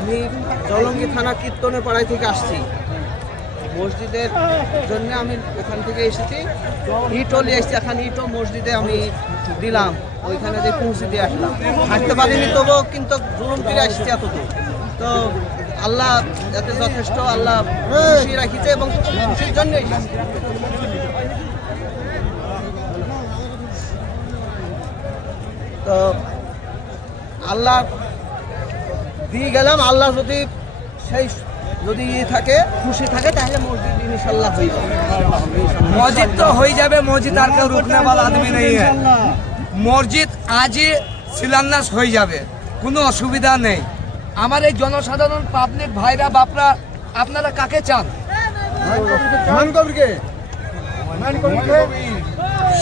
আমি জলঙ্গি থানা কীর্তনের পাড়ায় থেকে আসছি। মসজিদের জন্য আমি এখান থেকে এসেছি। ইটও নিয়ে এসেছি, এখন ইটও মসজিদে আমি দিলাম। ওইখানে যে পৌঁছে দিয়ে আসলাম। হাঁটতে পারিনি তবুও, কিন্তু জুলুম ফিরে আসছি এতদূর। তো আল্লাহ যাতে যথেষ্ট আল্লাহ খুশি রাখিছে এবং খুশির জন্য তো আল্লাহ দিয়ে গেলাম আল্লাহ যদি সেই যদি ইয়ে থাকে খুশি থাকে তাহলে মসজিদ ইনশাল্লাহ হয়ে যাবে। মসজিদ তো হয়ে যাবে মসজিদ আর কেউ রুকনে আদমি নেই। মসজিদ আজই শিলান্যাস হয়ে যাবে কোনো অসুবিধা নেই। আমার এই জনসাধারণ পাবলিক ভাইরা বাপরা আপনারা কাকে চান?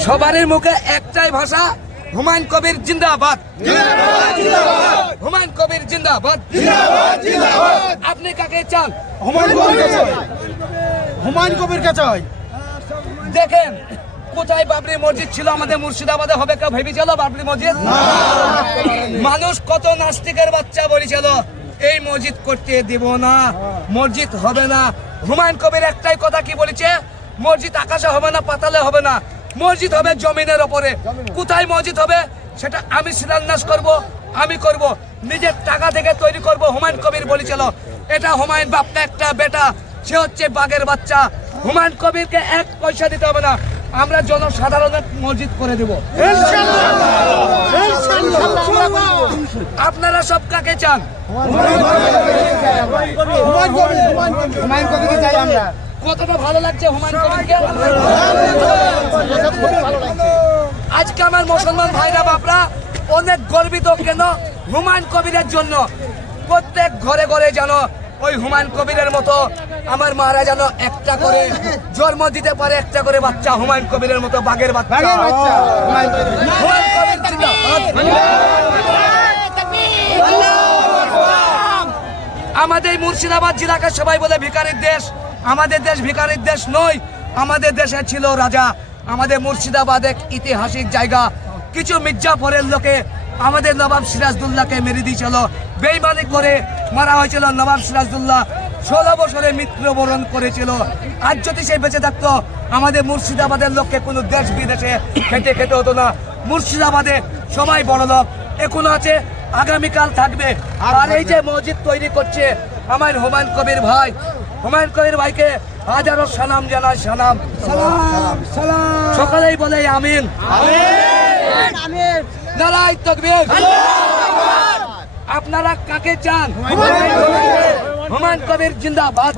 সবারই মুখে একটাই ভাষা হুমায়ুন কবির জিন্দাবাদ। হুমায়ুন কবির জিন্দাবাদ। আপনি কাকে চান? হুমায়ুন কবির কাছে হুমায়ুন কবির কাছে দেখেন কোথায় বাবরি মসজিদ ছিল আমাদের মুর্শিদাবাদে? হবে কেউ ভেবেছিল বাবরি মসজিদ? মানুষ কত নাস্তিকের বাচ্চা বলেছিল এই মসজিদ করতে দিব না মসজিদ হবে না। হুমায়ুন কবির একটাই কথা কি বলেছে? মসজিদ আকাশে হবে না পাতালে হবে না। মসজিদ হবে জমিনের ওপরে কোথায় মসজিদ হবে সেটা আমি শিলান্যাস করব আমি করব নিজের টাকা থেকে তৈরি করব হুমায়ুন কবির বলেছিল এটা হুমায়ুন বাপটা একটা বেটা সে হচ্ছে বাঘের বাচ্চা হুমায়ুন কবিরকে এক পয়সা দিতে হবে না আমরা জনসাধারণের মসজিদ করে দেব আপনারা সব কাকে চান হুমায়ুন কবিরকে চাই আমরা কতটা ভালো লাগছে হুমায়ুন কবিরকে আজকে আমার মুসলমান ভাইরা বাপরা অনেক গর্বিত কেন? হুমায়ুন কবিরের জন্য প্রত্যেক ঘরে ঘরে যেন ওই হুমায়ুন কবিরের মতো আমার মারা যেন একটা করে জন্ম দিতে পারে একটা করে বাচ্চা হুমায়ুন কবিরের মতো বাঘের বাচ্চা। হুমায়ুন কবির আমাদের মুর্শিদাবাদ জেলাকে সবাই বলে ভিকারির দেশ। আমাদের দেশ ভিকারির দেশ নয়, আমাদের দেশে ছিল রাজা। আমাদের মুর্শিদাবাদ এক ঐতিহাসিক জায়গা। কিছু মির্জাফরের লোকে আমাদের নবাব সিরাজদুল্লাহকে মেরে দিয়েছিল। বেইমানি করে মারা হয়েছিল নবাব সিরাজদুল্লাহ। ষোলো বছরে মৃত্যুবরণ করেছিল। আজ যদি সে বেঁচে থাকতো, আমাদের মুর্শিদাবাদের লোককে কোনো দেশ বিদেশে খেটে খেতে হতো না। মুর্শিদাবাদে সবাই বড় লোক। এখনও আছে, আগামীকাল থাকবে। আর এই যে মসজিদ তৈরি করছে আমার হুমায়ুন কবির ভাই হুমায়ুন কবির ভাইকে হাজারো সালাম জানাই সালাম। সালাম সালাম। সকালেই বলে আমিন। তকবীর। আপনারা কাকে চান? হুমায়ুন কবির। জিন্দাবাদ।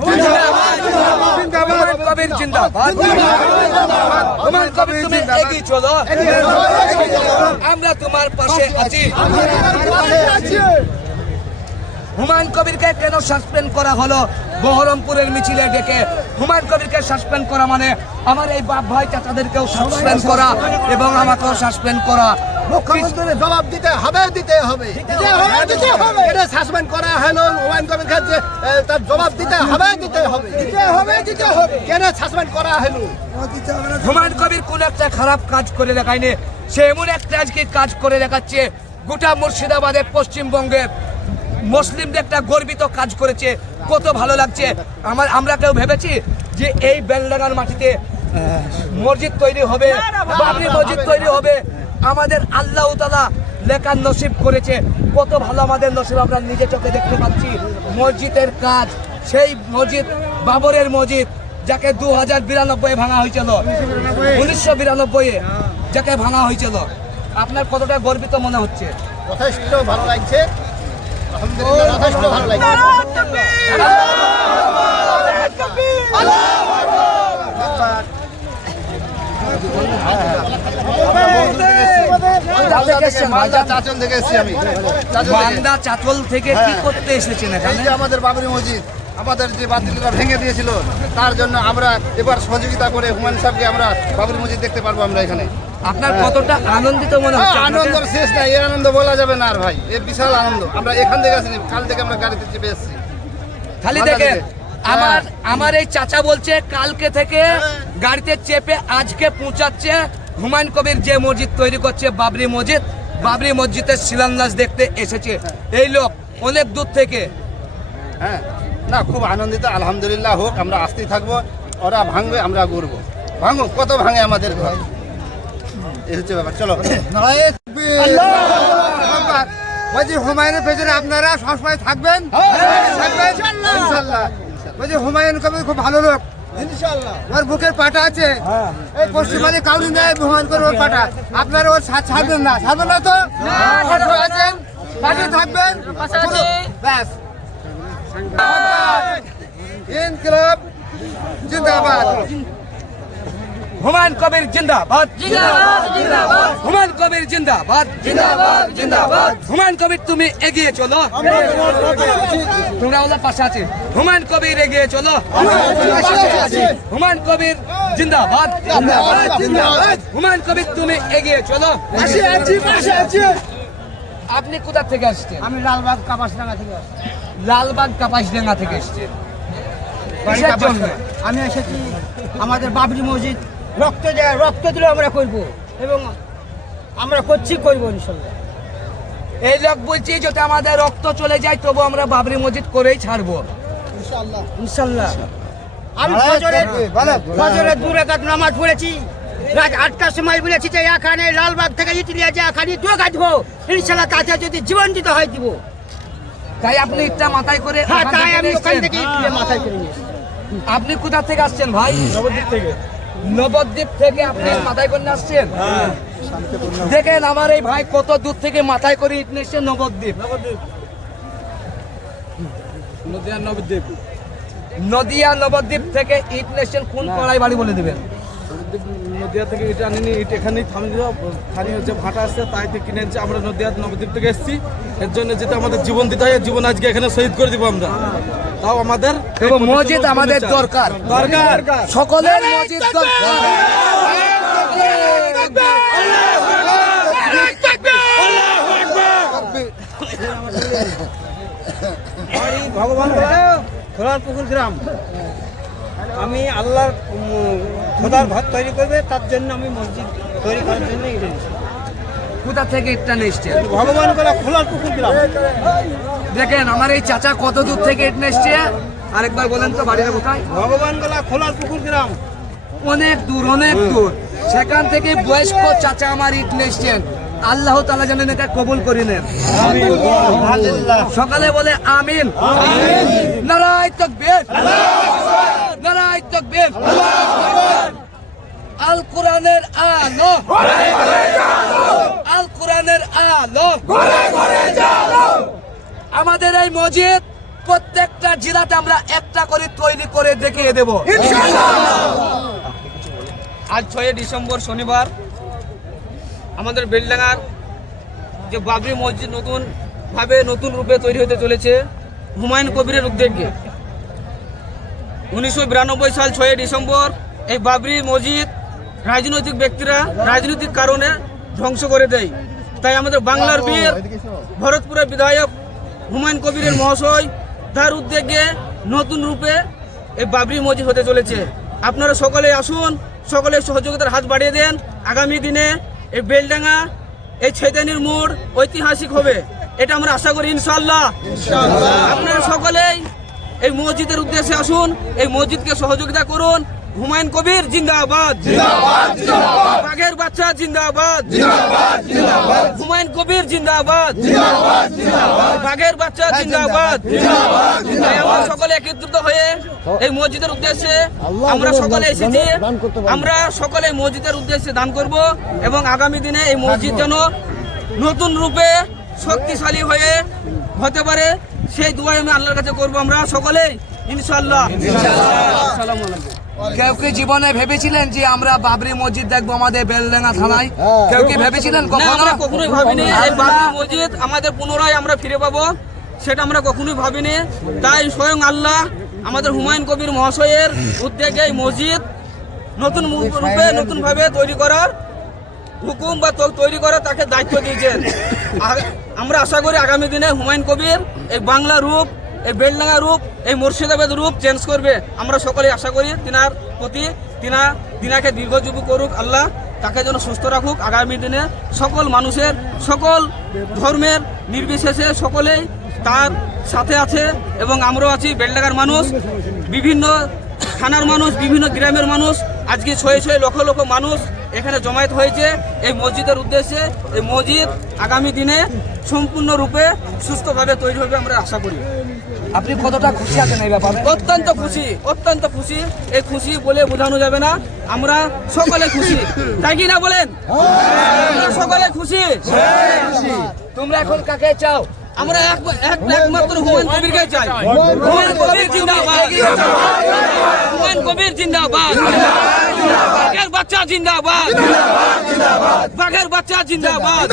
হুমায়ুন কবির জিন্দাবাদ। হুমায়ুন কবির তুমি এগিয়ে চলো। আমরা তোমার পাশে আছি। হুমায়ুন কবিরকে কেন সাসপেন্ড করা হলো? বহরমপুরের মিছিলে ডেকে হুমায়ুন কবিরকে সাসপেন্ড করা মানে আমার এই বাপ ভাই চাচাদেরকেও সাসপেন্ড করা এবং আমাকেও সাসপেন্ড করা। মুখ্যমন্ত্রীর জবাব দিতে হবে দিতে হবে। দিতে হবে এটা সাসপেন্ড করা হলো হুমায়ুন কবির কাছে তার জবাব দিতে হবে দিতে হবে। দিতে হবে দিতে হবে। কেন সাসপেন্ড করা হলো? হুমায়ুন কবির কোন একটা খারাপ কাজ করে দেখায়নি। সে এমন একটা আজকে কাজ করে দেখাচ্ছে গোটা মুর্শিদাবাদের পশ্চিমবঙ্গের। মুসলিমদের একটা গর্বিত কাজ করেছে কত ভালো লাগছে। আমার আমরা কেউ ভেবেছি যে এই বেলডাঙ্গার মাটিতে মসজিদ তৈরি হবে বাবরি মসজিদ তৈরি হবে। আমাদের আল্লাহ তালা লেখার নসিব করেছে। কত ভালো আমাদের নসিব আমরা নিজে চোখে দেখতে পাচ্ছি। মসজিদের কাজ সেই মসজিদ বাবরের মসজিদ যাকে দু হাজার বিরানব্বই ভাঙা হয়েছিল উনিশশো বিরানব্বই যাকে ভাঙা হয়েছিল। আপনার কতটা গর্বিত মনে হচ্ছে? যথেষ্ট ভালো লাগছে। যথেষ্ট ভালো? মালদা চাচল থেকে এসেছি আমি চাচল থেকে। কি করতে এসেছেন এখানে আমাদের বাবরি মসজিদ আমাদের যে বাতিলরা ভেঙে দিয়েছিল তার জন্য আমরা এবার সহযোগিতা করে হুমায়ুন সাহেবকে আমরা বাবরি মসজিদ দেখতে পারব আমরা এখানে আপনার কতটা আনন্দিত মনে হচ্ছে হ্যাঁ, আনন্দের শেষ নাই এর আনন্দ বলা যাবে না আর ভাই। এর বিশাল আনন্দ। আমরা এখান থেকে আসিনি কাল থেকে আমরা গাড়িতে চেপে এসেছি। খালি থেকে। আমার হ্যাঁ। আমার এই চাচা বলছে কালকে থেকে গাড়িতে চেপে আজকে পৌঁছাচ্ছে হুমায়ুন কবির যে মসজিদ তৈরি করছে বাবরি মসজিদ। বাবরি মসজিদের শিলান্যাস দেখতে এসেছে। এই লোক অনেক দূর থেকে। হ্যাঁ। না খুব আনন্দিত আলহামদুলিল্লাহ হোক আমরা আসতেই থাকব ওরা ভাঙবে আমরা ঘুরবো। ভাঙো কত ভাঙে আমাদের ঘর। এই হচ্ছে ব্যাপার চলো। বলছি হুমায়ুনের পেছনে আপনারা সবসময় থাকবেন? থাকবেন? ইনশাল্লাহ। বলছি হুমায়ুন কবি খুব ভালো লোক। ওর বুকের পাটা আছে। এই পশ্চিমবঙ্গে কাউরি নেই হুমায়ুন করে ওর পাটা। আপনারা ওর ছাড়বেন না। ছাড়বেন না তো? আছেন? পাশে থাকবেন? ব্যাস। ইনকলাব। জিন্দাবাদ। হুমায়ুন কবির জিন্দাবাদ। হুমায়ুন কবির জিন্দাবাদ। হুমায়ুন কবির তুমি এগিয়ে চলো। তোমরা ওদের পাশে আছে। হুমায়ুন কবির এগিয়ে চলো। হুমায়ুন কবির জিন্দাবাদ। হুমায়ুন কবির তুমি এগিয়ে চলো। আপনি কোথা থেকে আসছেন? আমি লালবাগ কাপাসডাঙ্গা থেকে আসছি। লালবাগ কাপাসডাঙ্গা থেকে এসছেন। আমি এসেছি আমাদের বাবরি মসজিদ রক্ত দেয় রক্ত দিলে আমরা করব। এবং আমরা করছি করব ইনশাল্লাহ। এই লোক বলছি যদি আমাদের রক্ত চলে যায় তবু আমরা বাবরি মসজিদ করেই ছাড়বো। ইনশাল্লাহ। আমি ফজরের ফজরের দু রেখাত নামাজ পড়েছি। রাত আটটার সময় বলেছি যে এখানে লালবাগ থেকে ইটলিয়া যে এখানে দু গাছবো ইনশাল্লাহ তাতে যদি জীবন দিতে হয় দিব। তাই আপনি ইটটা মাথায় করে হ্যাঁ তাই আমি ওখান থেকে ইটলিয়া মাথায় করে নিয়েছি আপনি কোথা থেকে আসছেন ভাই? নবদ্বীপ থেকে। নবদ্বীপ থেকে আপনি মাথায় করে আসছেন? দেখেন আমার এই ভাই কত দূর থেকে মাথায় করে ইট নিয়ে নবদ্বীপ। নদীয়া নবদ্বীপ। নদীয়া নবদ্বীপ থেকে ইট নেশন কোন পাড়ায় বাড়ি বলে দিবেন? নদিয়া থেকে এটা আনিনি এটা এখানেই থামি দিল স্থানীয় যে ভাটা আসছে তাই থেকে কিনে এনেছি আমরা নদিয়া নবদ্বীপ থেকে এসেছি। এর জন্য যেটা আমাদের জীবন দিতে হয় জীবন আজকে এখানে শহীদ করে দিব আমরা। তাও আমাদের মসজিদ আমাদের দরকার। দরকার। সকলের মসজিদ দরকার। ভগবান খোলার পুকুর গ্রাম। আমি আল্লাহর খোদার ভাত তৈরি করবে তার জন্য আমি মসজিদ তৈরি করার জন্য কোথা থেকে ইটটা এসছেন? ভগবান বলে খোলার পুকুর গ্রাম দেখেন আমার এই চাচা কত দূর থেকে ইট এসছে? আরেকবার বলেন তো বাড়িটা কোথায়? ভগবান গলা খোলার পুকুর গ্রাম অনেক দূর অনেক দূর। সেখান থেকে বয়স্ক চাচা আমার ইট এসছেন। আল্লাহ তালা যেন এটা কবুল করে নেন। সকালে বলে আমিন। নারায় তকবীর। নারায় তকবীর। আল কোরআনের আলো। আল কোরআনের আলো। আমাদের এই মসজিদ প্রত্যেকটা জেলাতে আমরা একটা করে তৈরি করে দেখিয়ে দেব। আজ ছয় ডিসেম্বর শনিবার আমাদের বেলডাঙ্গার যে বাবরি মসজিদ নতুন ভাবে, নতুন রূপে তৈরি হতে চলেছে, হুমায়ুন কবিরের উদ্যোগে। উনিশশো বিরানব্বই সাল ছয় ডিসেম্বর এই বাবরি মসজিদ রাজনৈতিক ব্যক্তিরা রাজনৈতিক কারণে ধ্বংস করে দেয়। তাই আমাদের বাংলার বীর ভরতপুরের বিধায়ক হুমায়ুন কবিরের মহাশয় তার উদ্যোগে নতুন রূপে এই বাবরি মসজিদ হতে চলেছে। আপনারা সকলে আসুন সকলে সহযোগিতার হাত বাড়িয়ে দেন। আগামী দিনে এই বেলডাঙ্গা এই ছেদানির মোড় ঐতিহাসিক হবে। এটা আমরা আশা করি ইনশাল্লাহ আপনারা সকলেই এই মসজিদের উদ্দেশ্যে আসুন এই মসজিদকে সহযোগিতা করুন। হুমায়ুন কবির জিন্দাবাদ। বাঘের বাচ্চা জিন্দাবাদ। হুমায়ুন কবির জিন্দাবাদ। বাঘের বাচ্চা জিন্দাবাদ। আমরা সকলে একত্রিত হয়ে এই মসজিদের উদ্দেশ্যে আমরা সকলে এসেছি। আমরা সকলে মসজিদের উদ্দেশ্যে দান করব এবং আগামী দিনে এই মসজিদ যেন নতুন রূপে শক্তিশালী হয়ে হতে পারে সেই দুয়াই আমি আল্লাহর কাছে করব আমরা সকলেই। ইনশাল্লাহ আসসালামু আলাইকুম। কেউ কি জীবনে ভেবেছিলেন যে আমরা বাবরি মসজিদ দেখব আমাদের বেলডাঙ্গা থানায়? কেউ কি ভেবেছিলেন কখনো? কখনোই ভাবিনি। এই বাবরি মসজিদ আমাদের পুনরায় আমরা ফিরে পাবো সেটা আমরা কখনোই ভাবিনি। তাই স্বয়ং আল্লাহ আমাদের হুমায়ুন কবির মহাশয়ের উদ্যোগে এই মসজিদ নতুন রূপে নতুন ভাবে তৈরি করার হুকুম বা তৈ- তৈরি করার তাকে দায়িত্ব দিয়েছেন। আমরা আশা করি আগামী দিনে হুমায়ুন কবির এই বাংলা রূপ এই বেলডাঙ্গা রূপ, এই মুর্শিদাবাদ রূপ চেঞ্জ করবে। আমরা সকলে আশা করি তিনার প্রতি, তিনা, তিনাকে দীর্ঘজীবী করুক আল্লাহ, তাকে যেন সুস্থ রাখুক। আগামী দিনে সকল মানুষের, সকল ধর্মের নির্বিশেষে সকলেই তার সাথে আছে এবং আমরাও আছি বেলডাগার মানুষ, বিভিন্ন থানার মানুষ, বিভিন্ন গ্রামের মানুষ আজকে ছয়ে ছয়ে লক্ষ লক্ষ মানুষ এখানে জমায়েত হয়েছে এই মসজিদের উদ্দেশ্যে। এই মসজিদ আগামী দিনে সম্পূর্ণরূপে সুস্থভাবে তৈরি হবে আমরা আশা করি। আপনি কতটা খুশি আছেন এই ব্যাপারে? অত্যন্ত খুশি অত্যন্ত খুশি। এই খুশি বলে বোঝানো যাবে না। আমরা সকলে খুশি। তাই কি না বলেন? আমরা সকলে খুশি। তোমরা এখন কাকে চাও? আমরা এক এক- একমাত্র হুমায়ুন কবিরকে চাই। হুমায়ুন কবির জিন্দাবাদ। হুমায়ুন কবির জিন্দাবাদ। বাঘের বাচ্চা জিন্দাবাদ। বাঘের বাচ্চা জিন্দাবাদ।